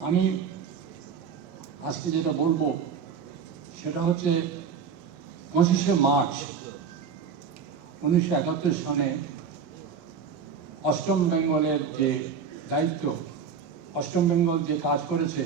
আমি আজকে যেটা বলবো সেটা হচ্ছে 25শে মার্চ 1971 সনে অষ্টম বেঙ্গলের যে দায়িত্ব, অষ্টম বেঙ্গল যে কাজ করেছে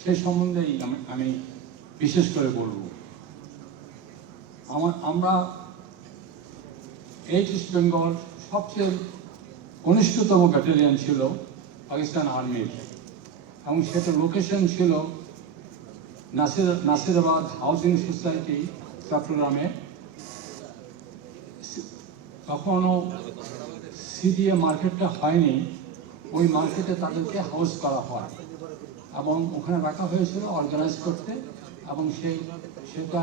সেই সম্বন্ধেই আমি বিশেষ করে বলবো। আমরা এই ইস্ট বেঙ্গল সবচেয়ে কনিষ্ঠতম ব্যাটালিয়ন ছিল পাকিস্তান আর্মির, এবং সেটা লোকেশন ছিল নাসিরাবাদ হাউজিং সোসাইটি চট্টগ্রামে। তখনও সিডিএ মার্কেটটা হয়নি, ওই মার্কেটে তাদেরকে হাউস করা হয় এবং ওখানে রাখা হয়েছিল অর্গানাইজ করতে, এবং সেটা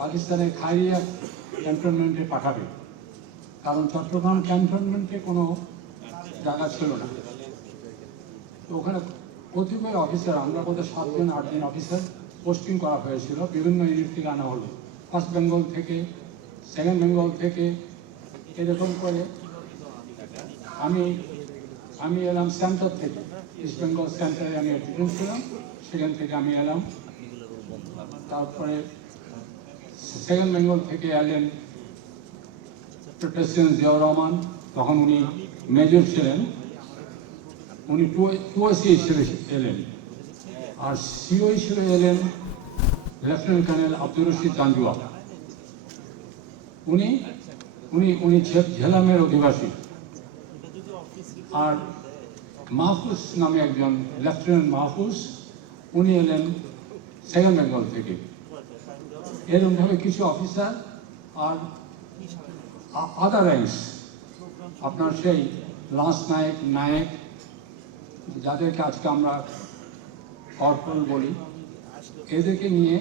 পাকিস্তানের খাইরিয়া ক্যান্টনমেন্টে পাঠাবে, কারণ চট্টগ্রাম ক্যান্টনমেন্টে কোনো জায়গা ছিল না। তো ওখানে কতিপয় অফিসার, আমরা বোধহয় 7-8 অফিসার পোস্টিং করা হয়েছিল, বিভিন্ন ইউনিট থেকে আনা হলো, ফার্স্ট বেঙ্গল থেকে, সেকেন্ড বেঙ্গল থেকে, এরকম করে। আমি এলাম সেন্টার থেকে, ইস্ট বেঙ্গল সেন্টারে আমি অ্যাডমিশন ছিলাম, সেখান থেকে আমি এলাম। তারপরে সেকেন্ড বেঙ্গল থেকে এলেন প্রেসিডেন্ট জিয়াউর রহমান, তখন উনি মেজর ছিলেন, উনি 2SC হিসেবে এলেন, আর সিও হিসেবে এলেন লেফটেন্যান্ট কর্নেল আব্দুর রশিদ জাঞ্জুয়া। উনি ঝেলামের অধিবাসী। আর মাহফুজ নামে একজন লেফটেন্যান্ট মাহফুজ, উনি এলেন সেকেন্ড বেঙ্গল থেকে। এরকমভাবে কিছু অফিসার আর আদার র্যাঙ্কস, আপনার সেই লান্স নায়েক যাদেরকে আজকে আমরা কর্পোরাল বলি, এদেরকে নিয়ে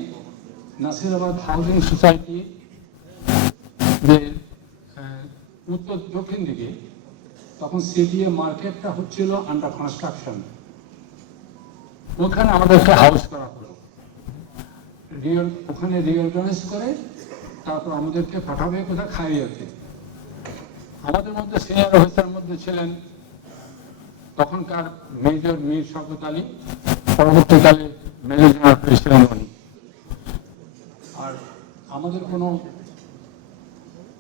নাসিরাবাদ হাউজিং সোসাইটি যে উত্তর দক্ষিণ দিকে, তখন সিডিএ মার্কেটটা হচ্ছিল আন্ডার কনস্ট্রাকশন, ওখানে আমাদেরকে হাউস করা হলো। ওখানে রিঅর্গানাইজ করে তারপর আমাদেরকে পাঠাবে কোথায়, খাইরিয়াতে। আমাদের মধ্যে সিনিয়র অফিসারের মধ্যে ছিলেন তখনকার মেজর মীর শওকত আলী, পরবর্তীকালে মেজর জেনারেল ছিলেন উনি। আর আমাদের কোনো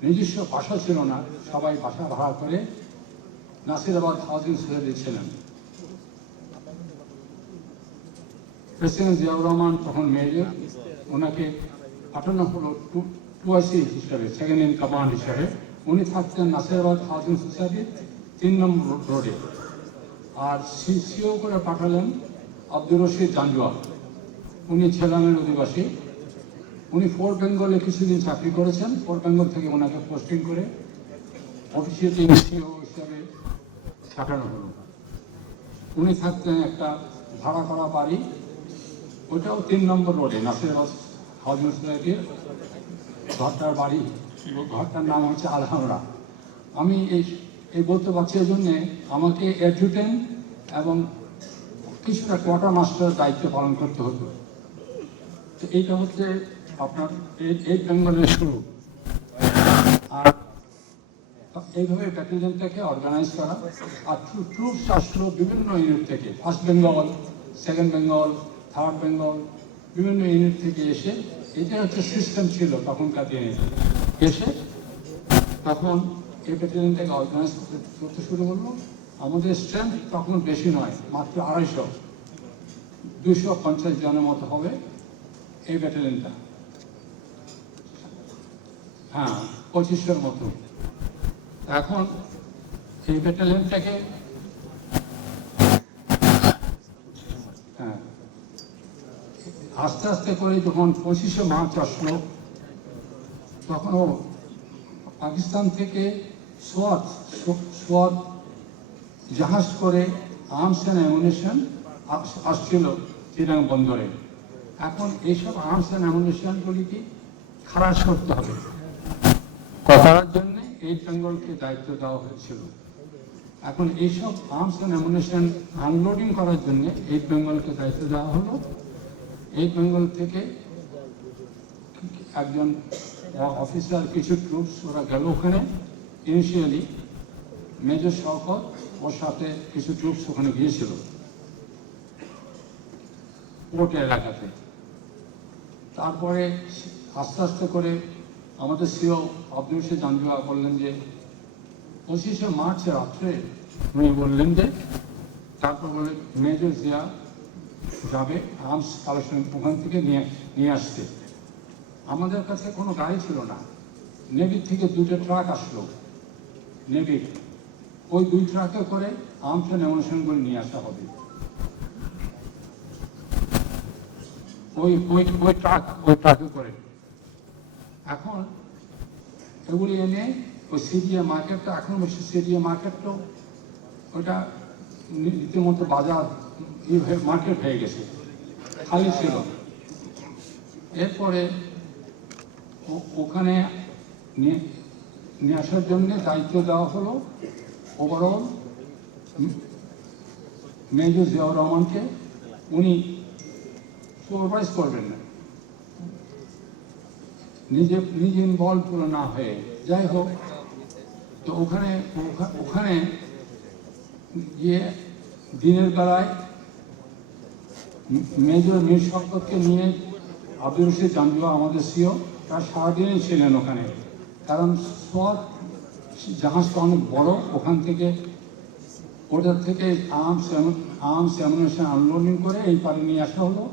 নিজস্ব বাসা ছিল না, সবাই বাসা ভাড়া করে নাসিরাবাদ হাউজিং সোসাইটি ছিলেন। প্রেসিডেন্ট জিয়াউর রহমান তখন মেজর, ওনাকে পাঠানো হলো 2SC হিসাবে, সেকেন্ড ইন কমান্ড হিসাবে। উনি থাকতেন নাসিরাবাদ হাউজিং সোসাইটির 3 নম্বর রোডে। আর সিও করে পাঠালেন আব্দুর রশিদ জাঞ্জুয়া, উনি ছেলামের অধিবাসী। উনি ফোর্ট বেঙ্গলে কিছুদিন চাকরি করেছেন, ফোর্ট বেঙ্গল থেকে ওনাকে পোস্টিং করে অফিসিয়েটিং সিও হিসাবে পাঠানো হলো। উনি থাকতেন একটা ভাড়া করা বাড়ি, ওইটাও 3 নম্বর রোডে, নাসিরাবাদ হাউজিং সোসাইটির ঘরটার বাড়ি, ঘরটার নাম হচ্ছে আলহামরা। আমি এই বলতে পারছি এই জন্যে, আমাকে অ্যাডজুটেন্ট এবং কিছুটা কোয়ার্টার মাস্টার দায়িত্ব পালন করতে হতো। তো এইটা হচ্ছে আপনার এই বেঙ্গলের শুরু। আর এইভাবে ব্যাটালিয়নটাকে অর্গানাইজ করা, আর ট্রুপস আসলো বিভিন্ন ইউনিট থেকে, first Bengal, second Bengal, third Bengal, বিভিন্ন ইউনিট থেকে এসে, এটা হচ্ছে সিস্টেম ছিল তখনকার দিনে। এসে তখন এই ব্যাটালিয়নটাকে অর্গানাইজ করতে শুরু করলো। আমাদের স্ট্রেংথ তখন বেশি নয়, মাত্র 250, 250 জনের মতো হবে এই ব্যাটালিয়নটা। হ্যাঁ, 2500 মতো। এখন এই ব্যাটালিয়নটাকে আস্তে আস্তে করে যখন 25শে মার্চ আসলো, তখনও পাকিস্তান থেকে সোয়াত জাহাজ করে আর্মস অ্যান্ড অ্যামুনিশন আসছিল চিটাগাং বন্দরে। এখন এইসব আর্মস অ্যান্ড অ্যামুনিশনগুলিকে খালাস করতে হবে, করার জন্য এই বেঙ্গলকে দায়িত্ব দেওয়া হয়েছিল। এখন এইসব আর্মস অ্যান্ড অ্যামুনিশন আনলোডিং করার জন্য এই বেঙ্গলকে দায়িত্ব দেওয়া হলো। এই বেঙ্গল থেকে একজন অফিসার, কিছু ট্রুপস ওরা গেল ওখানে। ইনিশিয়ালি মেজর শওকত ওর সাথে কিছু ট্রুপস ওখানে গিয়েছিল। পোর্ট এলাকাতে। তারপরে আস্তে আস্তে করে আমাদের সিও আব্দুল রশিদ জাঞ্জুয়া বললেন যে 25শে মার্চ রাত্রে উনি বললেন যে তারপর বলে মেজর জিয়া যাবে আর্মস কালেকশন ওখান থেকে নিয়ে আসতে। আমাদের কাছে কোনো গাড়ি ছিল না, নেভির থেকে 2টা ট্রাক আসলো, নেভির ওই 2 ট্রাকে করে আর্মস অ্যান্ড অ্যামুনিশন করে নিয়ে আসা হবে। ওই ট্রাকে করে এখন এগুলি এনে ওই সিডিএ মার্কেটটা, এখন বেশি সিডিএ মার্কেটটা ওটা রীতিমতো বাজার মার্কেট হয়ে গেছে, খালি ছিল। এরপরে ওখানে নিয়ে আসার জন্য দায়িত্ব দেওয়া হলো ওভারঅল মেজর জিয়াউর রহমানকে। উনি সুপারভাইজ করবেন না, নিজে ইনভলভ করে না হয়ে। যাই হোক, তো ওখানে গিয়ে দিনের বেলায় মেজর মীর শওকতকে নিয়ে আব্দুল রশিদ জাঞ্জুয়া আমাদের সিও তার সারাদিনই ছিলেন ওখানে, কারণ সোয়াত জাহাজটা অনেক বড়, ওখান থেকে ওটার থেকে আর্মস অ্যামুনিশন আনলোডিং করে এই পারে নিয়ে আসা হলো।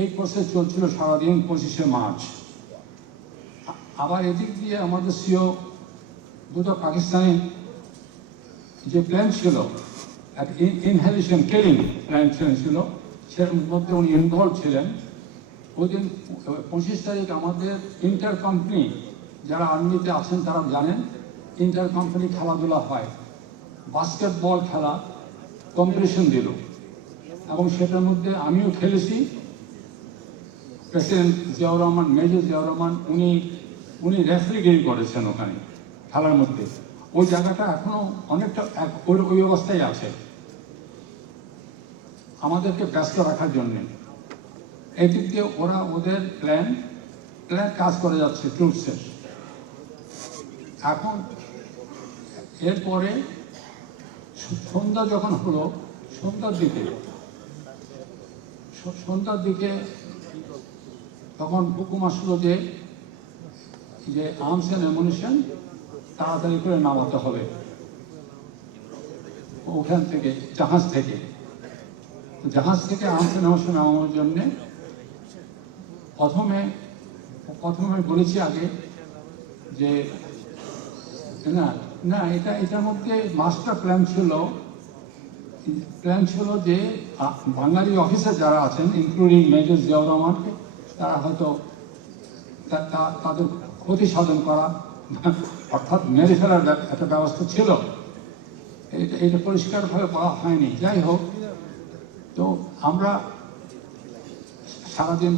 এই প্রসেস চলছিল সারাদিন 25শে মার্চ। আবার এদিক দিয়ে আমাদের সিও দুটো পাকিস্তানি যে প্ল্যান ছিল, এক ইনহেলিশন ট্রেনিং প্ল্যান ছিল, সের মধ্যে উনি ইনভলভ ছিলেন। ওই দিন 25 তারিখ আমাদের ইন্টার কোম্পানি, যারা আর্মিতে আছেন তারা জানেন, ইন্টার কোম্পানি খেলাধুলা হয়, বাস্কেটবল খেলা কম্পিটিশন দিল, এবং সেটার মধ্যে আমিও খেলেছি। প্রেসিডেন্ট জিয়াউর রহমান, মেজর জিয়াউর রহমান উনি রেফারিগিরি করেছেন ওখানে খেলার মধ্যে। ওই জায়গাটা এখনো অনেকটা ওই অবস্থায় আছে, আমাদেরকে ব্যস্ত রাখার জন্য। এদিক দিয়ে ওরা ওদের প্ল্যান কাজ করে যাচ্ছে ট্রুপসের। এখন এরপরে সন্ধ্যা যখন হলো, সন্ধ্যার দিকে তখন হুকুম আসলো যে আর্মস অ্যান্ড অ্যামুনিশন তাড়াতাড়ি করে নামাতে হবে ওখান থেকে, জাহাজ থেকে আর্মস অ্যান্ড অ্যামুনিশন নামানোর জন্যে প্রথমে বলেছি আগে যে না এটার মধ্যে মাস্টার প্ল্যান ছিল যে বাঙালি অফিসার যারা আছেন, ইনক্লুডিং মেজর জিয়াউর রহমানকে, তারা হয়তো তাদের ক্ষতি সাধন করা, অর্থাৎ মেরে ফেলার একটা ব্যবস্থা ছিল। এটা পরিষ্কারভাবে বলা হয়নি। যাই হোক, তো আমরা সারাদিন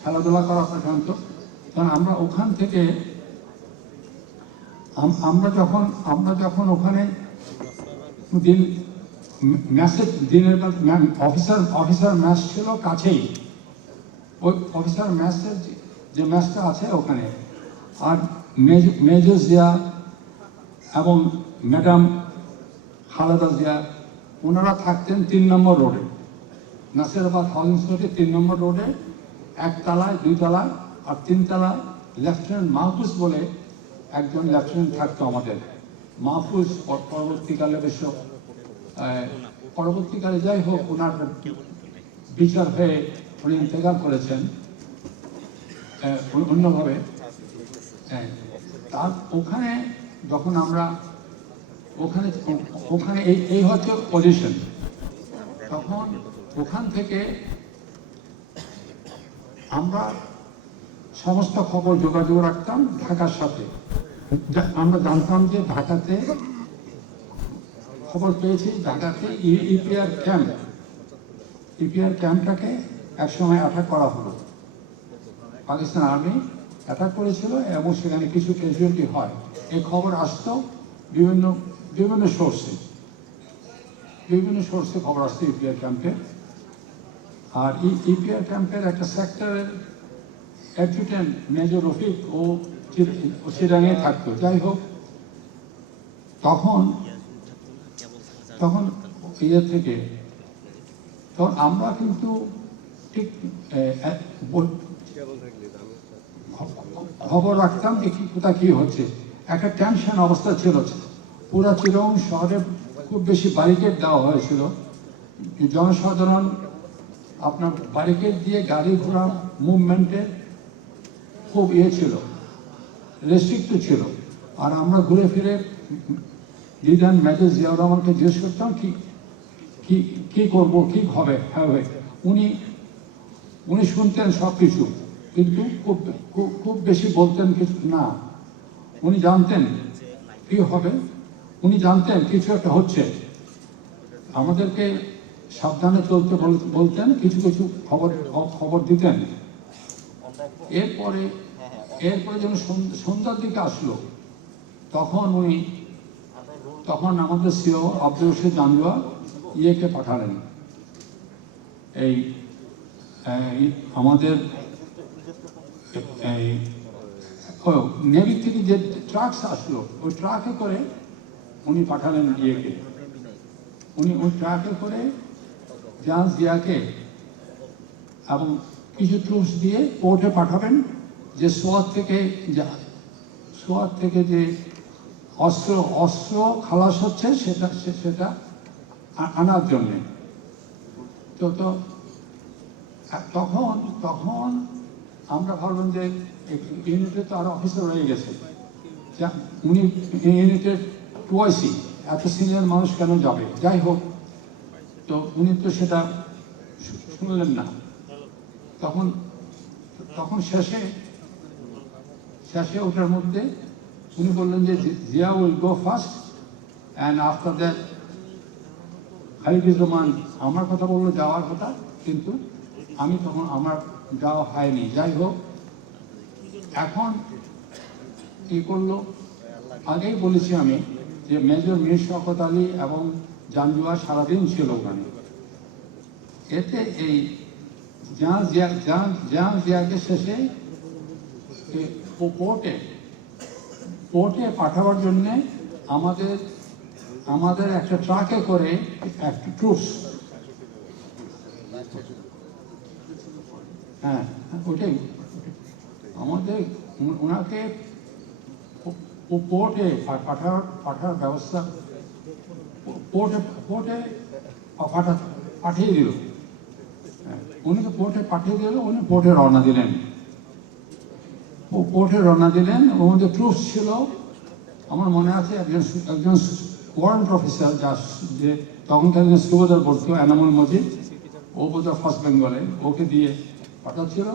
খেলাধুলা করা পর্যন্ত, কারণ আমরা ওখান থেকে আমরা যখন ওখানে দিনের অফিসার ম্যাচ ছিল কাছেই, ওই অফিসার ম্যাচের যে ম্যাচটা আছে ওখানে, আর মেজর জিয়া এবং ম্যাডাম খালেদা জিয়া ওনারা থাকতেন 3 নম্বর রোডে, নাসিরাবাদ হাউজিং সোসাইটি 3 নম্বর রোডে, 1 তলায় 2 তলায় আর 3 তলায় লেফটেন্যান্ট মাহফুজ বলে একজন লেফটেন্যান্ট থাকতো আমাদের। মাহফুজ পরবর্তীকালে যাই হোক ওনার বিচার হয়ে উনি ইন্তেকাল করেছেন অন্যভাবে। তার ওখানে যখন আমরা ওখানে এই হচ্ছে পজিশন, তখন ওখান থেকে আমরা সমস্ত খবর যোগাযোগ রাখতাম ঢাকার সাথে। আমরা জানতাম যে ঢাকাতে খবর পেয়েছি, ঢাকাতে ইপিআর ক্যাম্পটাকে একসময় অ্যাটাক করা হলো, পাকিস্তান আর্মি অ্যাটাক করেছিল এবং সেখানে কিছু ক্যাজুয়ালিটি হয়। এই খবর আসতো বিভিন্ন সোর্সে খবর আসতো ইপিআর ক্যাম্পে। আর ইপিআর ক্যাম্পের একটা সেক্টরের অ্যাডজুটেন্ট মেজর রফিক ও চিরাঙে থাকতো। যাই হোক, তখন ইয়ে থেকে তখন আমরা কিন্তু ঠিক খবর রাখতাম যে কোথায় কী হচ্ছে। একটা টেনশন অবস্থা ছিল, পুরা চিরং শহরে খুব বেশি ব্যারিকেড দেওয়া হয়েছিল। জনসাধারণ আপনার ব্যারিকেড দিয়ে গাড়ি ঘোড়া মুভমেন্টের খুব ছিল, রেস্ট্রিক্ট ছিল। আর আমরা ঘুরে ফিরে লিডার মেজর জিয়াউর রহমানকে জিজ্ঞেস করতাম কি করবো, কি হবে। উনি শুনতেন সব কিছু, কিন্তু খুব বেশি বলতেন কিছু না। উনি জানতেন কি হবে, উনি জানতেন কিছু একটা হচ্ছে, আমাদেরকে সাবধানে চলতে বলতেন, কিছু কিছু খবর দিতেন। এরপরে যখন সন্ধ্যার দিকে আসলো, তখন আমাদের সিও আব্দুল রশিদ জাঞ্জুয়া ইয়েকে পাঠালেন, এই আমাদের নেভি থেকে যে ট্রাকস আসলো, ওই ট্রাকে করে উনি পাঠালেন ইয়েকে। উনি ওই ট্রাকে করে জাহাজ জিয়াকে এবং কিছু ট্রুপস দিয়ে পোর্টে পাঠাবেন, যে সোয়াত থেকে যে অস্ত্র খালাস হচ্ছে সেটা আনার জন্যে। তো তখন আমরা ভাবলাম যে ইউনিটে তো আরো অফিসার রয়ে গেছে, উনি ইউনিটের 2IC, এত সিনিয়র মানুষ কেন যাবে। যাই হোক, তো উনি তো সেটা শুনলেন না। তখন শেষে ওটার মধ্যে উনি বললেন যে Zia will go first and after that Khaliduzzaman. আমার কথা বললো যাওয়ার কথা, কিন্তু আমি তখন আমার যাওয়া হয়নি। যাই হোক, এখন কি করলো, আগেই বলেছি আমি যে মেজর মীর শওকত আলী এবং জাঞ্জুয়া সারাদিন ছিল ওখানে। এতে এই জাহাজ জিয়াকে শেষে পোর্টে পাঠাবার জন্যে আমাদের একটা ট্রাকে করে একটা ট্রুপস, হ্যাঁ ওটাই আমাদের ওনাকে পোর্টে পাঠার ব্যবস্থা, পোর্টে পাঠিয়ে দিল। উনিকে পোর্টে পাঠিয়ে দিল, উনি পোর্টে রওনা দিলেন। ওর মধ্যে ট্রুপস ছিল, আমার মনে আছে একজন ওয়ারেন্ট অফিসার, যে তখনকার একজন সুবেদার বলতো এনামুল মজিদ, ও বোধহয় ফার্স্ট বেঙ্গলে, ওকে দিয়ে পাঠাচ্ছিল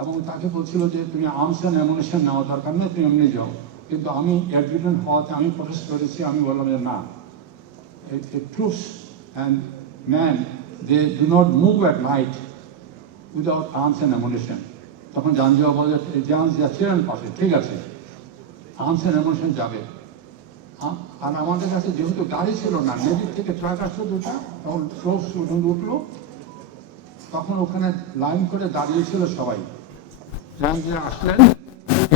এবং তাকে বলছিল যে তুমি আর্মস অ্যান্ড অ্যামুনিশন নেওয়া দরকার নেই, তুমি এমনি যাও। কিন্তু আমি অ্যাডজুটেন্ট হওয়াতে আমি প্রটেস্ট করেছি, আমি বললাম যে না, troops and man they do not move at night without arms and ammunition. তখন জাঞ্জুয়া বলে, জাহাজ ছিলেন পাশে, ঠিক আছে আর্মস অ্যান্ড অ্যামুনিশন যাবে। আর আমাদের কাছে যেহেতু গাড়ি ছিল না, নেভির থেকে ট্রাক আসলো দুটা, তখন ট্রুপস উঠলো। তখন ওখানে লাইন করে দাঁড়িয়েছিল সবাই। জাহাঙ্গীর আসলেন,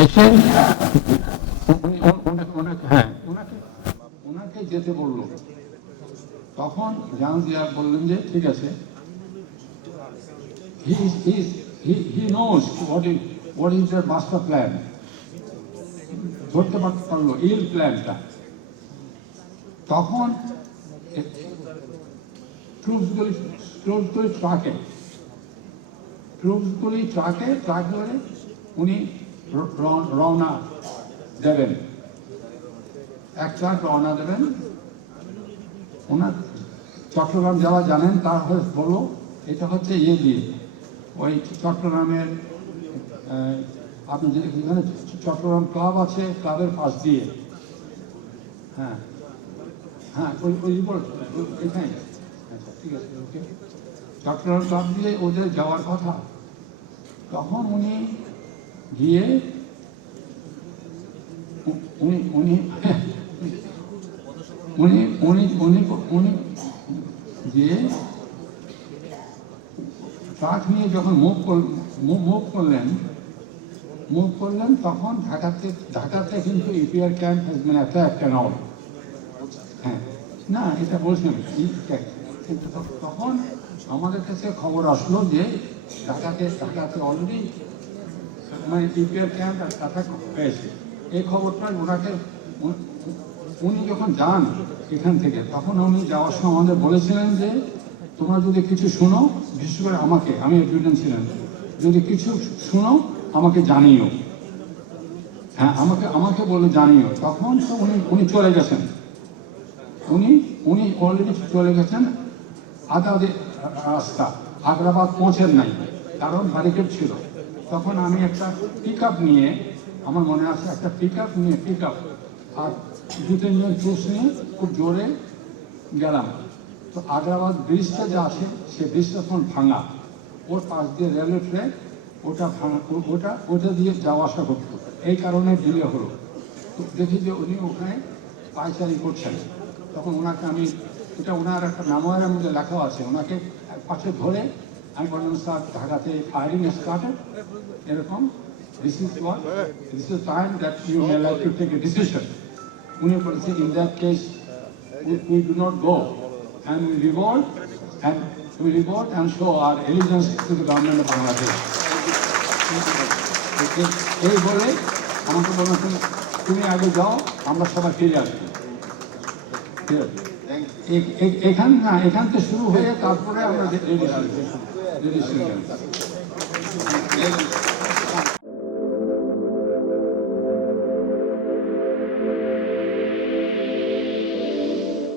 এসে ওনাকে যেতে বললো। তখন জাহাঙ্গীর বললেন যে ঠিক আছে, he knows what is their master plan. ধরতে পারলো ইল প্ল্যানটা। তখন ট্রুপসগুলি ট্রাকে করে উনি রওনা দেবেন, এক ট্রাক রওনা দেবেন। ওনার চট্টগ্রাম যারা জানেন তার বলো, এটা হচ্ছে ইয়ে দিয়ে ওই চট্টগ্রামের আপনি যেখানে চট্টগ্রাম ক্লাব আছে, ক্লাবের পাশ দিয়ে, হ্যাঁ এখানে, আচ্ছা ঠিক আছে, ওকে, চট্টগ্রাম ক্লাব দিয়ে ওদের যাওয়ার কথা। তখন উনি গিয়ে গিয়ে ট্রাক নিয়ে যখন মুভ করলেন, তখন ঢাকাতে কিন্তু EPR camp has been attacked and all. হ্যাঁ, না এটা বলছেন, তখন আমাদের কাছে খবর আসলো যে ঢাকাতে অলরেডি মানে ইপিআর ক্যাম্প অ্যাটাক হয়েছে। এই খবরটা উনি যখন যান এখান থেকে, তখন উনি যাওয়ার সময় আমাদের বলেছিলেন যে তোমরা যদি কিছু শুনো, বিশেষ করে আমাকে, আমি এডমিটেন্ট ছিলেন, যদি কিছু শুনো আমাকে জানিও। হ্যাঁ, আমাকে বলে জানিও। তখন তো উনি চলে গেছেন, উনি অলরেডি চলে গেছেন আধা রাস্তা, আগ্রাবাদ পৌঁছেন নাই, কারণ ব্যারিকেড ছিল। তখন আমি একটা পিক নিয়ে, আমার মনে আছে, একটা পিক আর 2-3 জন ট্রুপস নিয়ে খুব জোরে গেলাম। তো আগ্রাবাদ ব্রিজটা যে আছে, সে ব্রিজটা তখন ভাঙা, ওর পাশ দিয়ে রেলওয়ে ট্র্যাক, ওটা ভাঙা, ওটা দিয়ে যাওয়া আসা করতো। এই কারণে ডিলে হলো। তো দেখি যে উনি ওখানে পায়চারি করছেন। তখন ওনাকে আমি, এটা ওনার একটা মেমোয়ারের মধ্যে লেখা আছে, ওনাকে পাশে ধরে আমি বললাম, স্যার ঢাকাতে ফায়ারিং স্টার্টেড, এরকম, this is time that you may like to take a decision. উনি বলেছে, in that case we do not go and we revolt and show our allegiance to the government of Bangladesh. এই বলে আমাকে বলেছেন, তুমি আগে যাও, আমরা সবাই ফিরে আসবো। এখান থেকে শুরু হয়ে তারপরে আমরা রেডি ছিলাম।